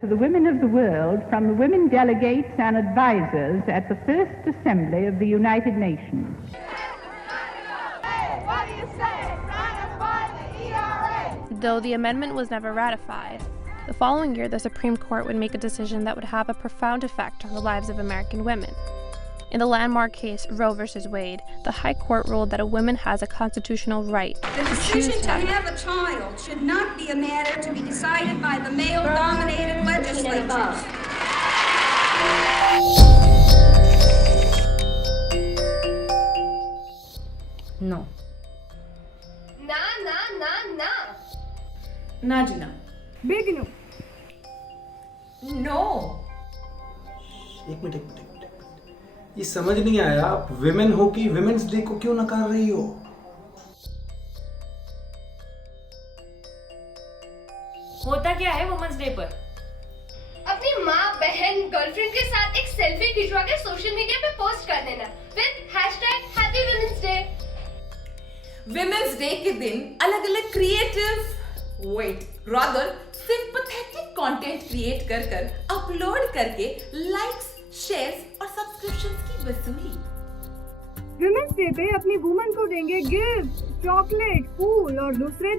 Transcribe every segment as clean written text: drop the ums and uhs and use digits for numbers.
To the women of the world from the women delegates and advisors at the First Assembly of the United Nations. Hey, what do you say? Ratify the ERA! Though the amendment was never ratified, the following year the Supreme Court would make a decision that would have a profound effect on the lives of American women. In the landmark case Roe v. Wade, the High Court ruled that a woman has a constitutional right The decision to have a child should not be a matter to be decided by the male-dominated legislatures. No. Na. ना जीना। Big no. No. एक minute ये समझ नहीं आया, आप women हो कि women's day को क्यों नकार रही हो? होता क्या है वुमेन्स डे पर? अपनी माँ, बहन, गर्लफ्रेंड के साथ एक सेल्फी खिंचवा के सोशल मीडिया पे पोस्ट कर देना with happy women's day. Women's day के दिन अलग अलग सिंपैथेटिक कंटेंट क्रिएट कर अपलोड करके लाइक्स, शेयर्स और सब्सक्रिप्शंस की वसूली। विमेंस डे पे अपनी वुमन को देंगे गिफ्ट, चॉकलेट, फूल और दूसरे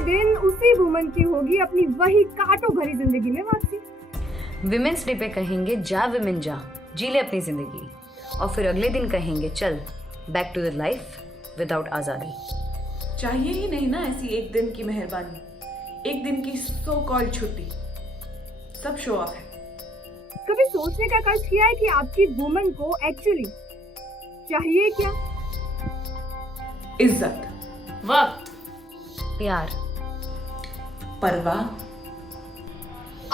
दिन उसी वुमन की होगी अपनी वही कांटों भरी जिंदगी में वापसी। विमेंस डे पे कहेंगे जा विमेन जा, जी ले अपनी जिंदगी, और फिर अगले दिन कहेंगे चल back to the life without आजादी। चाहिए ही नहीं ना ऐसी एक दिन की मेहरबानी, एक दिन की सो कॉल्ड छुट्टी, सब शो ऑफ है। कभी सोचने का कष्ट किया है कि आपकी वुमन को एक्चुअली चाहिए क्या? इज्जत, वक्त, प्यार, परवाह,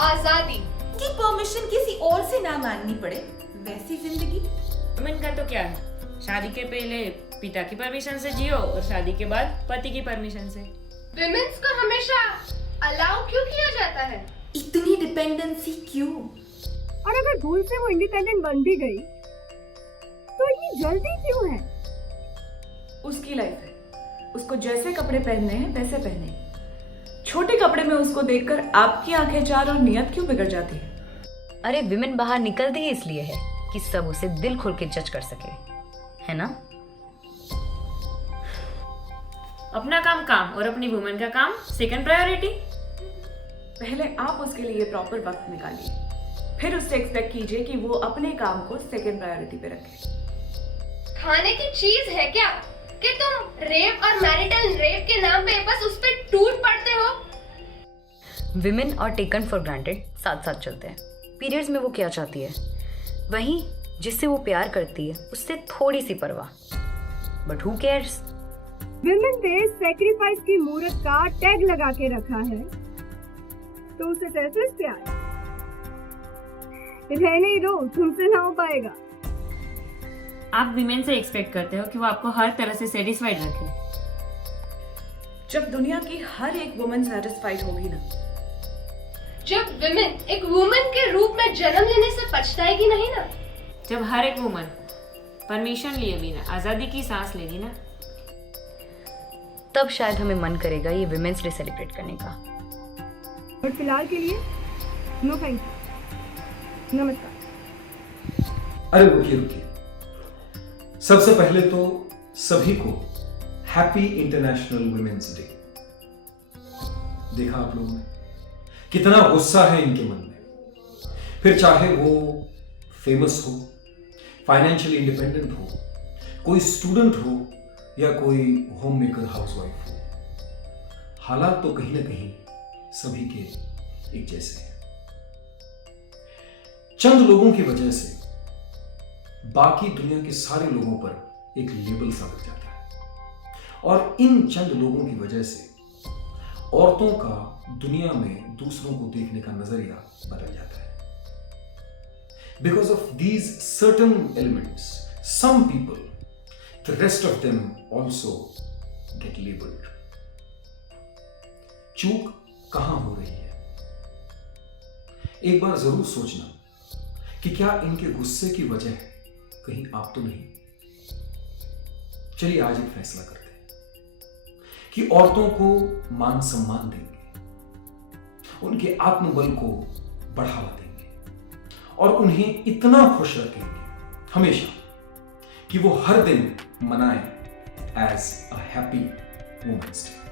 आजादी की परमिशन किसी और से ना मांगनी पड़े वैसी जिंदगी। वुमेन का तो क्या है, शादी के पहले पिता की परमिशन से जियो और शादी के बाद पति की परमिशन से। विमेन्स को हमेशा अलाउ क्यों किया जाता है? इतनी डिपेंडेंसी क्यों? और अगर भूल से वो इंडिपेंडेंट बन भी गई तो इतनी जल्दी क्यों है? उसकी लाइफ है, उसको जैसे कपड़े पहनने हैं वैसे पहने। छोटे कपड़े में उसको देखकर आपकी आंखें चार और नियत क्यों बिगड़ जाती है? अरे विमेन बाहर निकलती ही इसलिए है कि सब उसे दिल खोल के जज कर सके, है ना? अपना काम काम और अपनी वुमेन का काम सेकंड प्रायोरिटी। पहले आप उसके लिए प्रॉपर वक्त निकालिए, फिर उससे एक्सपेक्ट कीजिए कि वो अपने काम को सेकंड प्रायोरिटी पे रखे। खाने की चीज है क्या कि तुम रेप और मैरिटल रेप के नाम पे बस उस पे टूट पड़ते हो? विमेन और टेकन फॉर ग्रांटेड साथ साथ चलते हैं। पीरियड्स में वो क्या चाहती है, वहीं जिससे वो प्यार करती है उससे थोड़ी सी परवाह, बट हु केयर्स? विमेन पे सैक्रिफाइस की मूर्त का टैग लगा के रखा है तो उसे सेल्फलेस प्यार रहने ही दो, तुमसे ना हो पाएगा। आप विमेन से एक्सपेक्ट करते हो कि वो आपको हर तरह से सेटिस्फाइड रखे। जब दुनिया की हर एक वुमन सेटिस्फाइड होगी ना, जब विमेन एक वुमन के रूप में जन्म लेने से पछताएगी नहीं ना, जब हर एक वुमन परमिशन लिए बिना आजादी की सांस लेगी ना, तब शायद हमें मन करेगा ये विमेंस डे सेलिब्रेट करने का। और फिलहाल के लिए नो थैंक यू, नमस्कार। अरे रुकिए, सबसे पहले तो सभी को हैप्पी इंटरनेशनल वुमेन्स डे। देखा आप लोगों ने कितना गुस्सा है इनके मन में, फिर चाहे वो फेमस हो, फाइनेंशियली इंडिपेंडेंट हो, कोई स्टूडेंट हो या कोई होम मेकर हाउसवाइफ हो, हालात तो कहीं ना कहीं सभी के एक जैसे हैं। चंद लोगों की वजह से बाकी दुनिया के सारे लोगों पर एक लेबल सा लग जाता है, और इन चंद लोगों की वजह से औरतों का दुनिया में दूसरों को देखने का नजरिया बदल जाता है। Because of these certain elements, some people, the rest of them also get labelled. चूक कहां हो रही है? एक बार जरूर सोचना कि क्या इनके गुस्से की वजह कहीं आप तो नहीं? चलिए आज एक फैसला करते हैं कि औरतों को मान सम्मान देंगे उनके आत्मबल को बढ़ावा देंगे और उन्हें इतना खुश रखेंगे हमेशा कि वो हर दिन मनाएं as a happy women's day.